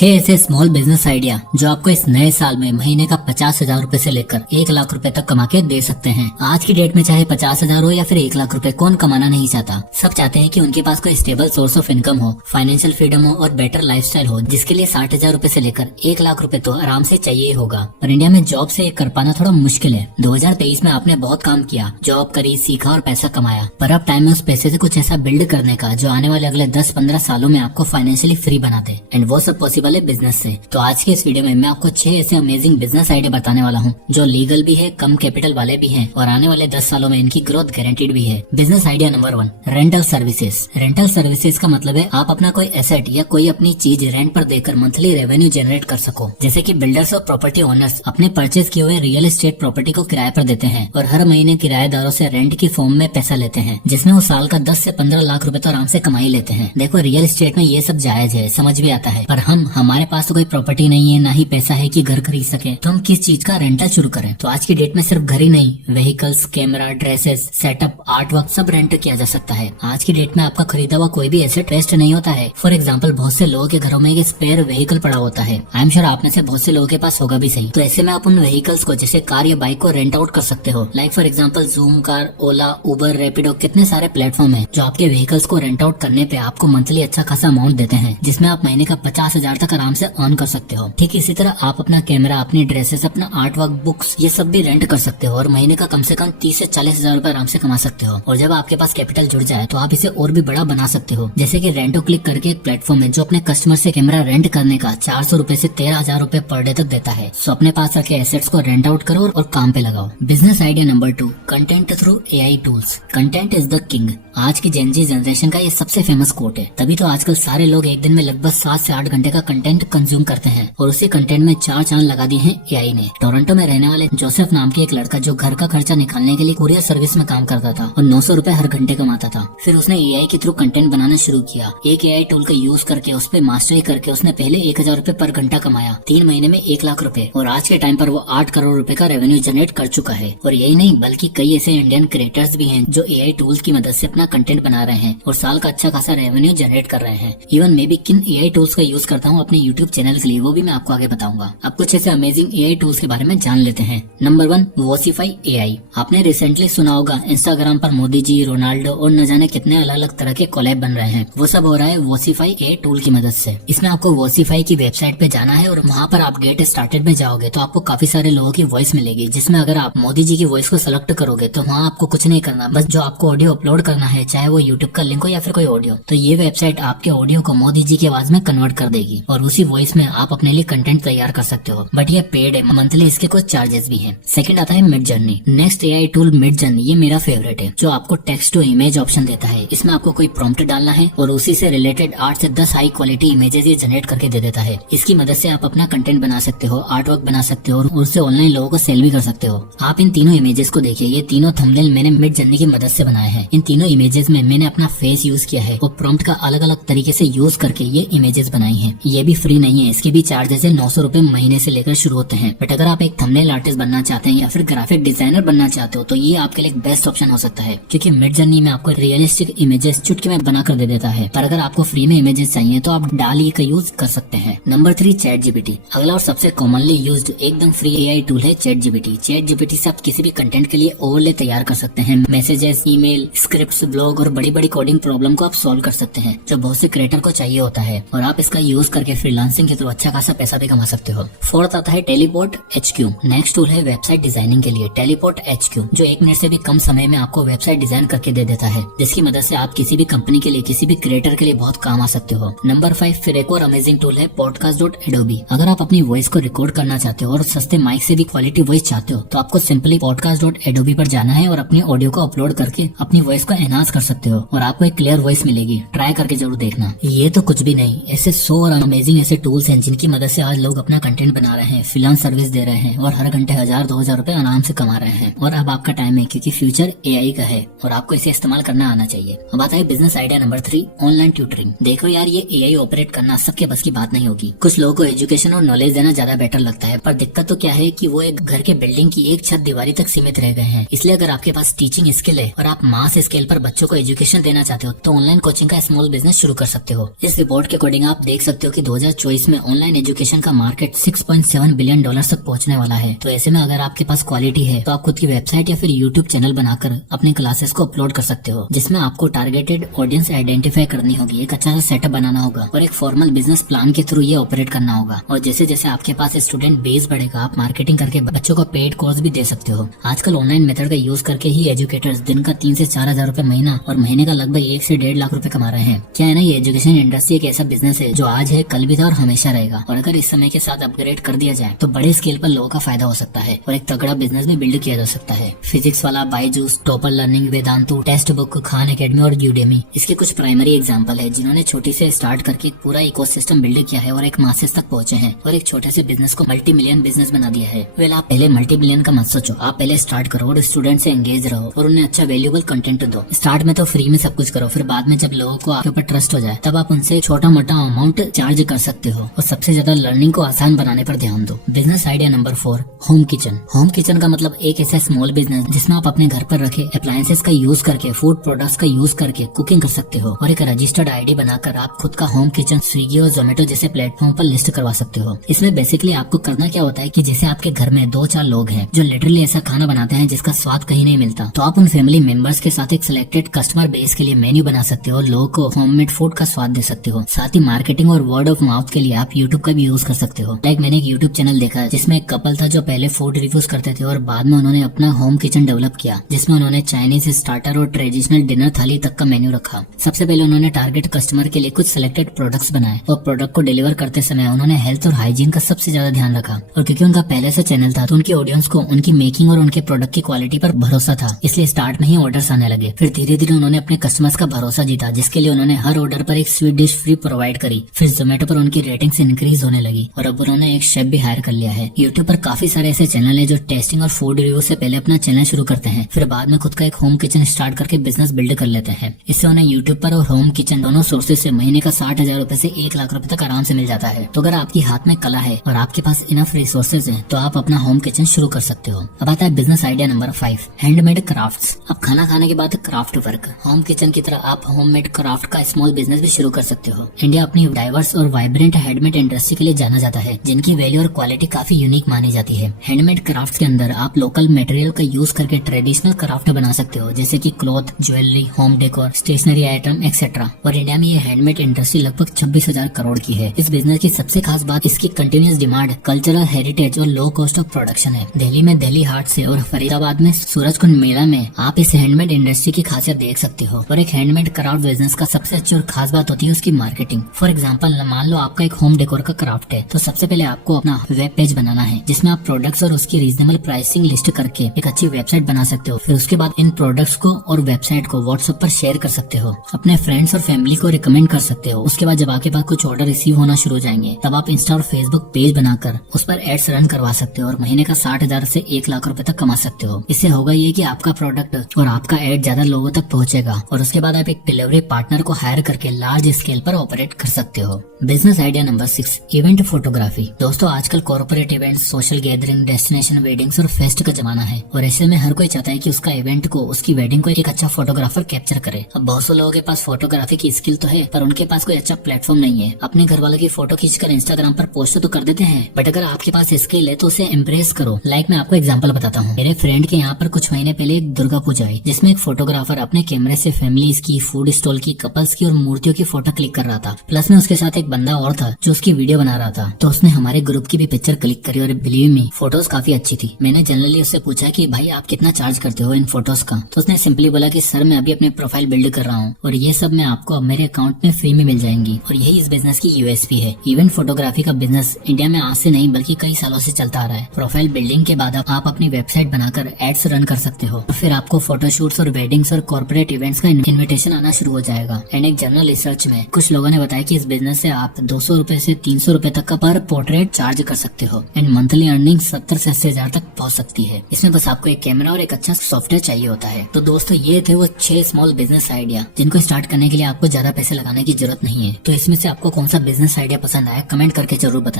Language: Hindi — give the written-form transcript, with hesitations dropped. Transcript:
6 ऐसे स्मॉल बिजनेस आइडिया जो आपको इस नए साल में महीने का 50,000 रूपए से लेकर 1 लाख रूपए तक कमा के दे सकते हैं। आज की डेट में चाहे 50,000 हो या फिर 1 लाख रूपए, कौन कमाना नहीं चाहता। सब चाहते हैं कि उनके पास कोई स्टेबल सोर्स ऑफ इनकम हो, फाइनेंशियल फ्रीडम हो और बेटर लाइफस्टाइल हो, जिसके लिए 60,000 रूपए से लेकर 1 लाख रूपए तो आराम से चाहिए होगा। पर इंडिया में जॉब से ये कर पाना थोड़ा मुश्किल है। 2023 में आपने बहुत काम किया, जॉब करी, सीखा और पैसा कमाया, पर अब टाइम है उस पैसे से कुछ ऐसा बिल्ड करने का जो आने वाले अगले 10-15 सालों में आपको फाइनेंशियली फ्री बना दे। एंड वो सब पॉसिबल है बिजनेस से। तो आज के इस वीडियो में मैं आपको 6 ऐसे अमेजिंग बिजनेस आइडिया बताने वाला हूँ जो लीगल भी है, कम कैपिटल वाले भी हैं और आने वाले 10 सालों में इनकी ग्रोथ गारंटीड भी है। Business idea number 1, rental services. Rental services का मतलब है आप अपना कोई एसेट या कोई अपनी चीज रेंट पर देकर मंथली रेवेन्यू जनरेट कर सको। जैसे कि बिल्डर्स और प्रॉपर्टी ओनर्स अपने परचेज किए हुए रियल एस्टेट प्रॉपर्टी को किराए पर देते हैं और हर महीने किराएदारों से रेंट की फॉर्म में पैसा लेते हैं, जिसमें वो साल का 10 से 15 लाख रुपए तो आराम से कमाई लेते हैं। देखो, रियल एस्टेट में ये सब जायज है, समझ भी आता है, पर हमारे पास तो कोई प्रॉपर्टी नहीं है, ना ही पैसा है कि घर खरीद सके, तो हम किस चीज का रेंटल शुरू करें। तो आज की डेट में सिर्फ घर ही नहीं, vehicles, camera, dresses, setup, art work सब रेंट किया जा सकता है। आज की डेट में आपका खरीदा हुआ कोई भी एसेट वेस्ट नहीं होता है। फॉर एग्जाम्पल, बहुत से लोगों के घरों में एक स्पेयर व्हीकल पड़ा होता है। आई एम श्योर आप में से बहुत से लोगों के पास होगा भी सही। तो ऐसे में आप उन व्हीकल्स को, जैसे कार या बाइक को रेंट आउट कर सकते हो। Like for example zoom car, Ola, Uber, Rapido, कितने सारे प्लेटफॉर्म है जो आपके व्हीकल्स को रेंट आउट करने पे आपको मंथली अच्छा खासा अमाउंट देते हैं, जिसमें आप महीने का 50,000 तक आराम से अर्न कर सकते हो। ठीक इसी तरह आप अपना कैमरा, अपनी ड्रेसेस, अपना आर्ट वर्क, बुक्स, ये सब भी रेंट कर सकते हो और महीने का कम से कम 30 से 40,000 रुपए आराम से कमा सकते हो। और जब आपके पास कैपिटल जुड़ जाए तो आप इसे और भी बड़ा बना सकते हो। जैसे कि रेंटो क्लिक करके एक प्लेटफॉर्म है जो अपने कस्टमर से कैमरा रेंट करने का 400 रुपए से 13,000 रुपए पर डे तक देता है। सो अपने पास रखे एसेट्स को रेंट आउट करो और काम पे लगाओ। Business idea number 2, content through AI tools. Content is the king. आज की जेन जी जनरेशन का ये सबसे फेमस कोट है। तभी तो आजकल सारे लोग एक दिन में लगभग 7 से 8 घंटे का कंटेंट कंज्यूम करते हैं और उसी कंटेंट में 4 चांद लगा दिए हैं एआई ने। टोरंटो में रहने वाले जोसेफ नाम के एक लड़का जो घर का खर्चा निकालने के लिए कुरियर सर्विस में काम करता था और 900 रुपए हर घंटे कमाता था। फिर उसने एआई के थ्रू कंटेंट बनाना शुरू किया। एक एआई टूल का यूज करके उस पे मास्टरी करके उसने पहले 1,000 रुपए पर घंटा कमाया, 3 महीने में 1 लाख रुपए, और आज के टाइम पर वो 8 करोड़ रुपए का रेवेन्यू जनरेट कर चुका है। और यही नहीं, बल्कि कई ऐसे इंडियन क्रिएटर्स भी हैं जो एआई टूल्स की मदद से अपना कंटेंट बना रहे हैं और साल का अच्छा खासा रेवेन्यू जनरेट कर रहे हैं। इवन मैं भी किन एआई टूल्स का यूज करता हूँ अपने यूट्यूब चैनल के लिए, वो भी मैं आपको आगे बताऊंगा। अब कुछ ऐसे अमेजिंग एआई टूल्स के बारे में जान लेते हैं। नंबर 1, वॉसिफाई एआई। आपने रिसेंटली सुना होगा इंस्टाग्राम पर मोदी जी, रोनाल्डो और न जाने कितने अलग अलग तरह के कोलैब बन रहे हैं। वो सब हो रहा है वॉसिफाई एआई टूल की मदद से। इसमें आपको वॉसिफाई की वेबसाइट पे जाना है और वहाँ पर आप गेट स्टार्टेड में जाओगे तो आपको काफी सारे लोगों की वॉइस मिलेगी, जिसमें अगर आप मोदी जी की वॉइस को सिलेक्ट करोगे तो वहाँ आपको कुछ नहीं करना, बस जो आपको ऑडियो अपलोड करना है, चाहे वो यूट्यूब का लिंक हो या फिर कोई ऑडियो, तो ये वेबसाइट आपके ऑडियो को मोदी जी की आवाज में कन्वर्ट कर देगी और उसी वॉइस में आप अपने लिए कंटेंट तैयार कर सकते हो। बट ये पेड है, मंथली इसके कुछ चार्जेस भी हैं। सेकंड आता है mid journey. Next AI tool mid journey, ये मेरा फेवरेट है, जो आपको टेक्स्ट टू इमेज ऑप्शन देता है। इसमें आपको कोई प्रॉम्प्ट डालना है और उसी से रिलेटेड 8 से 10 हाई क्वालिटी इमेजेस ये जनरेट करके दे देता है। इसकी मदद से आप अपना कंटेंट बना सकते हो, आर्ट वर्क बना सकते हो और उससे ऑनलाइन लोगों को सेल भी कर सकते हो। आप इन तीनों इमेजेस को देखिए, ये तीनों थंबनेल मैंने मिड जर्नी की मदद से बनाए हैं। इन तीनों इमेजेस में मैंने अपना फेस यूज किया है और प्रॉम्प्ट का अलग अलग तरीके से यूज करके ये इमेजेस बनाई है। ये भी फ्री नहीं है, इसके भी चार्जेस है, 900 रुपए महीने से लेकर शुरू होते हैं। बट अगर आप एक थंबनेल आर्टिस्ट बनना चाहते हैं या फिर ग्राफिक डिजाइनर बनना चाहते हो तो ये आपके लिए बेस्ट ऑप्शन हो सकता है, क्योंकि मिड जर्नी में आपको रियलिस्टिक इमेजेस चुटकी में बना कर दे देता है। पर अगर आपको फ्री में इमेजेस चाहिए तो आप डाली का यूज कर सकते हैं। Number 3, chat GPT. अगला और सबसे कॉमनली यूज्ड एकदम फ्री एआई टूल है चैट जीपीटी। चैट जीपीटी से आप किसी भी कंटेंट के लिए ओवरले तैयार कर सकते हैं। मैसेजेस, ईमेल, स्क्रिप्ट्स, ब्लॉग और बड़ी बड़ी कोडिंग प्रॉब्लम को आप सॉल्व कर सकते हैं, जो बहुत से क्रिएटर को चाहिए होता है, और आप इसका यूज करके फ्रीलांसिंग के थ्रू अच्छा खासा पैसा भी कमा सकते हो। फोर्थ आता है टेलीपोर्ट HQ। नेक्स्ट टूल है वेबसाइट डिजाइनिंग के लिए टेलीपोर्ट HQ, जो 1 मिनट से भी कम समय में आपको वेबसाइट डिजाइन करके दे देता है, जिसकी मदद से आप किसी भी कंपनी के लिए, किसी भी क्रिएटर के लिए बहुत काम आ सकते हो। नंबर 5, फिर एक और अमेजिंग टूल है podcast.adobe। अगर आप अपनी वॉइस को रिकॉर्ड करना चाहते हो और सस्ते माइक से भी क्वालिटी वॉइस चाहते हो तो आपको सिंपली podcast.adobe पर जाना है और अपनी ऑडियो को अपलोड करके अपनी वॉइस को एनहांस कर सकते हो और आपको एक क्लियर वॉइस मिलेगी। ट्राई करके जरूर देखना। ये तो कुछ भी नहीं, ऐसे 100 और अमेजिंग ऐसे टूल्स हैं जिनकी मदद से आज लोग अपना कंटेंट बना रहे हैं, फ्रीलांस सर्विस दे रहे हैं और हर घंटे 1,000-2,000 रुपए आराम से कमा रहे हैं। और अब आपका टाइम है, क्योंकि फ्यूचर एआई का है और आपको इसे इस्तेमाल करना आना चाहिए। अब आता है business idea number 3, online tutoring. देखो यार, ये एआई ऑपरेट करना सबके बस की बात नहीं होगी। कुछ लोगों को एजुकेशन और नॉलेज देना ज्यादा बेटर लगता है, पर दिक्कत तो क्या है कि वो एक घर के बिल्डिंग की एक छत दीवारी तक सीमित रह गए हैं। इसलिए अगर आपके पास टीचिंग स्किल है और आप मास स्केल पर बच्चों को एजुकेशन देना चाहते हो तो ऑनलाइन कोचिंग का स्मॉल बिजनेस शुरू कर सकते हो। इस रिपोर्ट के अकॉर्डिंग आप देख सकते हो कि 2024 में ऑनलाइन एजुकेशन का मार्केट $6.7 बिलियन तक पहुंचने वाला है। तो ऐसे में अगर आपके पास क्वालिटी है तो आप खुद की वेबसाइट या फिर यूट्यूब चैनल बनाकर अपने क्लासेस को अपलोड कर सकते हो, जिसमें आपको टारगेटेड ऑडियंस आइडेंटिफाई करनी होगी, एक अच्छा सा सेटअप बनाना होगा और एक फॉर्मल बिजनेस प्लान के थ्रू ये ऑपरेट करना होगा। और जैसे जैसे आपके पास स्टूडेंट बेस बढ़ेगा, आप मार्केटिंग करके बच्चों को पेड कोर्स भी दे सकते हो। आजकल ऑनलाइन मेथड का यूज करके ही एजुकेटर्स दिन का 3 से 4 हजार रूपए महीना और महीने का लगभग 1 से 1.5 लाख रूपए कमा रहे हैं। क्या है ना, ये एजुकेशन इंडस्ट्री एक ऐसा बिजनेस है जो आज है, कल भी था और हमेशा रहेगा। और अगर इस समय के साथ अपग्रेड कर दिया जाए तो बड़े स्केल पर लोगों का फायदा हो सकता है और एक तगड़ा बिजनेस भी बिल्ड किया जा सकता है। फिजिक्स वाला Byju's, topper learning, Vedantu, text book, Khan academy और यूडेमी इसके कुछ प्राइमरी एग्जाम्पल है जिन्होंने छोटी से स्टार्ट करके एक पूरा इकोसिस्टम बिल्ड किया है और एक मासेस तक पहुंचे हैं और एक छोटे से बिजनेस को मल्टी मिलियन बिजनेस बना दिया है। वेल, आप पहले मल्टी मिलियन का मत सोचो, आप पहले स्टार्ट करो और स्टूडेंट से एंगेज रहो और उन्हें अच्छा वैल्यूएबल कंटेंट दो। स्टार्ट में तो फ्री में सब कुछ करो, फिर बाद में जब लोगों को आपके ऊपर ट्रस्ट हो जाए तब आप उनसे छोटा मोटा अमाउंट चार्ज कर सकते हो और सबसे ज्यादा लर्निंग को आसान बनाने पर ध्यान दो। Business idea number 4, home kitchen. Home kitchen का मतलब एक ऐसा स्मॉल बिजनेस जिसमें आप अपने घर पर रखे अप्लायंसेस का यूज करके, फूड प्रोडक्ट्स का यूज करके कुकिंग कर सकते हो और एक रजिस्टर्ड आईडी बनाकर आप खुद का होम किचन स्विगी और जोमेटो जैसे प्लेटफॉर्म पर लिस्ट करवा सकते हो। इसमें बेसिकली आपको करना क्या होता है कि जैसे आपके घर में 2-4 लोग हैं जो लिटरली ऐसा खाना बनाते हैं जिसका स्वाद कहीं नहीं मिलता, तो आप उन फैमिली मेंबर्स के साथ एक सिलेक्टेड कस्टमर बेस के लिए मेन्यू बना सकते हो और लोगों को होममेड फूड का स्वाद दे सकते हो। साथ ही मार्केटिंग और वर्ड ऑफ माउथ के लिए आप यूट्यूब का भी यूज कर सकते हो। लाइक मैंने एक यूट्यूब चैनल देखा जिसमें एक कपल था जो पहले फूड रिव्यूज करते थे और बाद में उन्होंने अपना होम किचन डेवलप किया, जिसमें उन्होंने चाइनीज स्टार्टर और ट्रेडिशनल डिनर थाली तक का मेन्यू रखा। सबसे पहले उन्होंने टारगेट कस्टमर के लिए कुछ सिलेक्टेड प्रोडक्ट्स बनाए और प्रोडक्ट को डिलीवर करते समय उन्होंने हेल्थ और हाइजीन का सबसे ज्यादा ध्यान रखा। और क्योंकि उनका पहले से चैनल था तो उनकी ऑडियंस को उनकी मेकिंग और उनके प्रोडक्ट की क्वालिटी पर भरोसा था, इसलिए स्टार्ट में ही ऑर्डर्स आने लगे। फिर धीरे धीरे उन्होंने अपने कस्टमर्स का भरोसा जीता, जिसके लिए उन्होंने हर ऑर्डर पर एक स्वीट डिश फ्री प्रोवाइड करी। फिर जोमेटो पर उनकी रेटिंग्स इंक्रीज होने लगी और अब उन्होंने एक शेफ भी हायर कर लिया है। यूट्यूब पर काफी सारे ऐसे चैनल है जो टेस्टिंग और फूड रिव्यू से पहले अपना चैनल शुरू करते हैं, फिर बाद में खुद का एक होम किचन स्टार्ट करके बिजनेस बिल्ड कर लेते हैं। इससे उन्हें यूट्यूब पर और होम किचन दोनों सोर्सेज से महीने का 60,000 रूपए से 1 लाख रूपए तक आराम से मिल जाता है। तो अगर आपकी हाथ में कला है और आपके पास इनफ रिसोर्सेज हैं तो आप अपना होम किचन शुरू कर सकते हो। अब आता है business idea number 5, handmade crafts. अब खाना खाने के बाद क्राफ्ट वर्क। होम किचन की तरह आप होममेड क्राफ्ट का स्मॉल बिजनेस भी शुरू कर सकते हो। इंडिया अपनी डाइवर्स और वाइब्रेंट हैंडमेड इंडस्ट्री के लिए जाना जाता है, जिनकी वैल्यू और क्वालिटी काफी यूनिक मानी जाती है। हैंडमेड क्राफ्ट्स के अंदर आप लोकल मटेरियल का यूज करके ट्रेडिशनल क्राफ्ट बना सकते हो, जैसे कि cloth, jewellery, home decor, stationery item etcetera. और इंडिया में ये हैंडमेड इंडस्ट्री लगभग 26,000 करोड़ की है। इस बिजनेस की सबसे खास बात इसकी कंटिन्यूअस डिमांड, कल्चरल हेरिटेज और लो कॉस्ट ऑफ प्रोडक्शन है। दिल्ली में दिल्ली हाट से और फरीदाबाद में सूरजकुंड मेला में आप इस हैंडमेड इंडस्ट्री की खासियत देख सकते हो। और एक हैंडमेड क्राफ्ट बिजनेस का सबसे अच्छी और खास बात होती है उसकी मार्केटिंग। फॉर एग्जाम्पल, मान लो आपका एक होम डेकोर का क्राफ्ट है, तो सबसे पहले आपको अपना वेब पेज बनाना है जिसमें आप प्रोडक्ट्स और उसकी रीजनेबल प्राइसिंग लिस्ट करके एक अच्छी वेबसाइट बना सकते हो। फिर उसके बाद इन प्रोडक्ट्स को और वेबसाइट को व्हाट्सएप पर शेयर कर सकते हो, अपने फ्रेंड्स और फैमिली को रिकमेंड कर सकते हो। उसके बाद जब आपके पास कुछ ऑर्डर रिसीव होना शुरू हो जाएंगे तब आप इंस्टा और फेसबुक पेज बनाकर उस पर एड्स रन करवा सकते हो और महीने का 60,000 से 1 लाख रुपए तक कमा सकते हो। इससे होगा ये कि आपका प्रोडक्ट और आपका एड ज्यादा लोगों तक पहुंचेगा और उसके बाद आप एक डिलीवरी पार्टनर को हायर करके लार्ज स्केल पर ऑपरेट कर सकते हो। Business idea number 6, event photography. दोस्तों, आजकल corporate events, social gathering, destination weddings और फेस्ट का जमाना है और ऐसे में हर कोई चाहता है कि उसका इवेंट को, उसकी वेडिंग को एक अच्छा फोटोग्राफर कैप्चर करे। अब बहुत से लोगों के पास फोटोग्राफी की स्किल तो है पर उनके पास कोई अच्छा प्लेटफॉर्म नहीं है। अपने घर वालों की फोटो खींचकर इंस्टाग्राम पर पोस्ट तो कर देते हैं, बट अगर आपके पास स्किल है तो उसे इम्प्रेस करो। लाइक मैं आपको एग्जांपल बताता हूँ। मेरे फ्रेंड के यहाँ पर कुछ महीने पहले एक दुर्गा पूजा आई जिसमें एक फोटोग्राफर अपने कैमरे से फैमिलीज की, फूड स्टॉल की, कपल्स की और मूर्तियों की फोटो क्लिक कर रहा था। प्लस में उसके साथ एक बंदा और था जो उसकी वीडियो बना रहा था। तो उसने हमारे ग्रुप की भी पिक्चर क्लिक करी और बिलीव मी, फोटोज काफी अच्छी थी। मैंने जनरली उससे पूछा कि भाई आप कितना चार्ज करते हो इन फोटोज का, तो उसने सिंपली बोला कि सर मैं अभी अपने प्रोफाइल बिल्ड कर रहा हूँ और ये सब मैं आपको अब मेरे अकाउंट में फ्री में मिल जाएंगी। और यही इस बिजनेस की यूएसपी है। इवेंट फोटोग्राफी का बिजनेस इंडिया में आज से नहीं बल्कि कई सालों से चलता आ रहा है। प्रोफाइल बिल्डिंग के बाद आप अपनी वेबसाइट बनाकर एड्स रन कर सकते हो और फिर आपको फोटोशूट्स और वेडिंग्स और कॉर्पोरेट इवेंट्स का इन्विटेशन आना शुरू हो जाएगा। एंड एक जर्नल रिसर्च में कुछ लोगों ने बताया कि इस बिजनेस से आप 200 रूपए से 300 रूपए तक का पर पोर्ट्रेट चार्ज कर सकते हो एंड मंथली अर्निंग 70 से 80,000 तक पहुंच सकती है। इसमें बस आपको एक कैमरा और एक अच्छा सॉफ्टवेयर चाहिए होता है। तो दोस्तों, ये थे वो 6 स्मॉल बिजनेस आइडिया जिनको स्टार्ट करने के लिए आपको ज्यादा पैसे लगाने की जरूरत नहीं है। तो इसमें से आपको कौन सा बिजनेस आइडिया पसंद आया कमेंट करके जरूर बताएं।